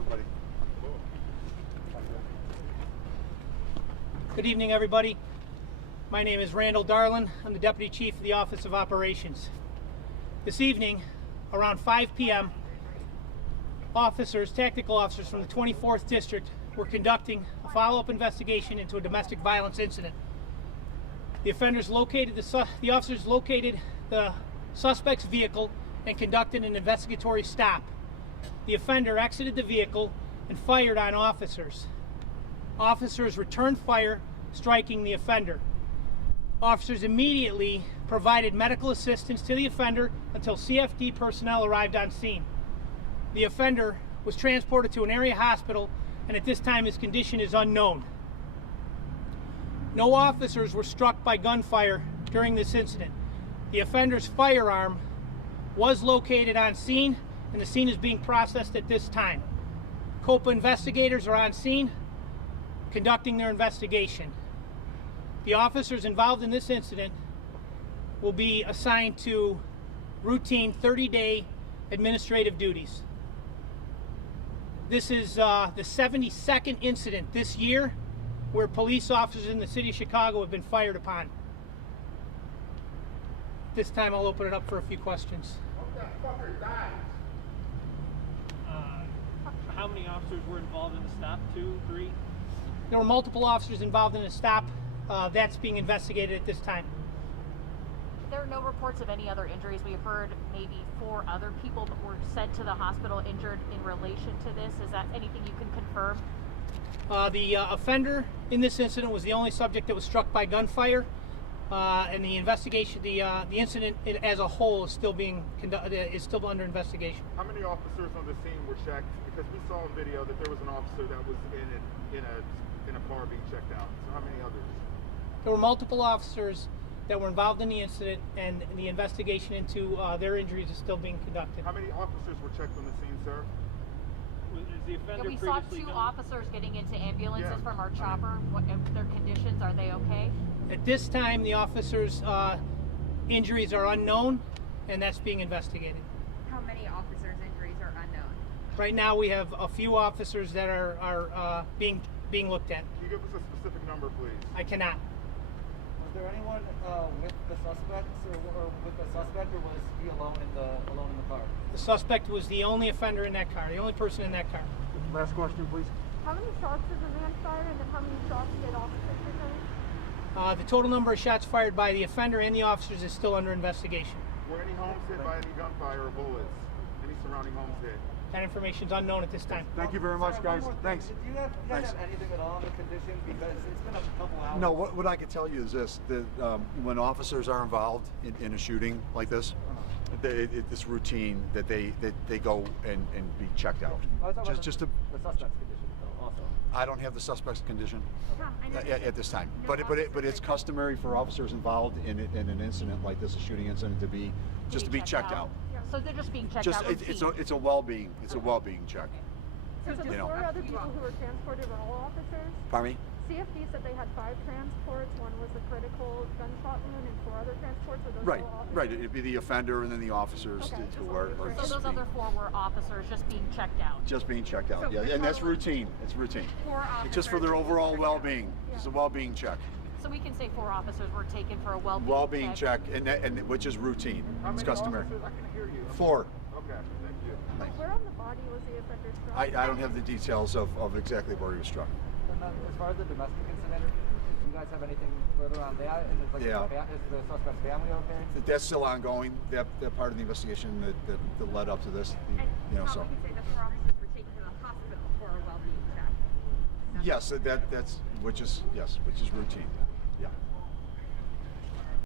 everybody. Good evening, everybody. My name is Randall Darlin. I'm the Deputy Chief of the Office of Operations. This evening, around 5 p.m., tactical officers from the 24th District were conducting a follow-up investigation into a domestic violence incident. The officers located the suspect's vehicle and conducted an investigatory stop. The offender exited the vehicle and fired on officers. Officers returned fire, striking the offender. Officers immediately provided medical assistance to the offender until CFD personnel arrived on scene. The offender was transported to an area hospital, and at this time his condition is unknown. No officers were struck by gunfire during this incident. The offender's firearm was located on scene, and the scene is being processed at this time. COPA investigators are on scene conducting their investigation. The officers involved in this incident will be assigned to routine 30-day administrative duties. This is the 72nd incident this year where police officers in the city of Chicago have been fired upon. This time I'll open it up for a few questions. How many officers were involved in the stop? 2, 3? There were multiple officers involved in the stop. That's being investigated at this time. There are no reports of any other injuries. We have heard maybe 4 other people that were sent to the hospital injured in relation to this. Is that anything you can confirm? The offender in this incident was the only subject that was struck by gunfire, and the investigation, the incident as a whole is still being is still under investigation. How many officers on the scene were checked? Because we saw in video that there was an officer that was in a car being checked out. So how many others? There were multiple officers that were involved in the incident, and the investigation into their injuries is still being conducted. How many officers were checked on the scene, sir? Is the offender We saw previously 2 known? officers getting into ambulances Yeah. from our chopper. What their conditions? Are they okay? At this time, the officers' injuries are unknown, and that's being investigated. How many officers' injuries are unknown? Right now, we have a few officers that are being looked at. Can you give us a specific number, please? I cannot. Was there anyone with the suspects or with the suspect, or was he alone in the car? The suspect was the only offender in that car, the only person in that car. Last question, please. How many shots did the man fire, and then how many shots did officers return? The total number of shots fired by the offender and the officers is still under investigation. Were any homes hit by any gunfire or bullets? Any surrounding homes hit? That information is unknown at this time. Thank you very much, guys. Thanks. Did you guys have anything at all on the condition? Because it's been a couple hours. No, what I can tell you is this: that when officers are involved in a shooting like this, it's routine that they go and be checked out. Just to the suspect's condition, though, also. I don't have the suspect's condition Okay. at this time, but it's customary for officers involved in an incident like this, a shooting incident, to be checked out. So they're just being checked Just out. it's a well-being check. So the 4 other people who were transported were all officers? Pardon me? CFD said they had 5 transports. One was a critical gunshot wound, and 4 other transports. Were those Right, all officers? right. It'd be the offender and then the officers Okay. who are So just those other 4 were officers just being checked out. being checked out. So Yeah, the and that's total- routine. It's routine. 4 officers. It's just for their overall checked out. well-being. It's a well-being check. So we can say 4 officers were taken for a well-being, Well-being check, and which is routine. How It's many customary. officers? I can hear you. 4. Okay, thank you. Thanks. Where on the body was the offender struck? I don't have the details of exactly where he was struck. And as far as the domestic incident, do you guys have anything further on that? And is, Yeah. Is the suspect's family okay? That's still ongoing. That part of the investigation that led up to this. And So we say the 4 officers were taken to the hospital for a well-being check. yes, which is routine.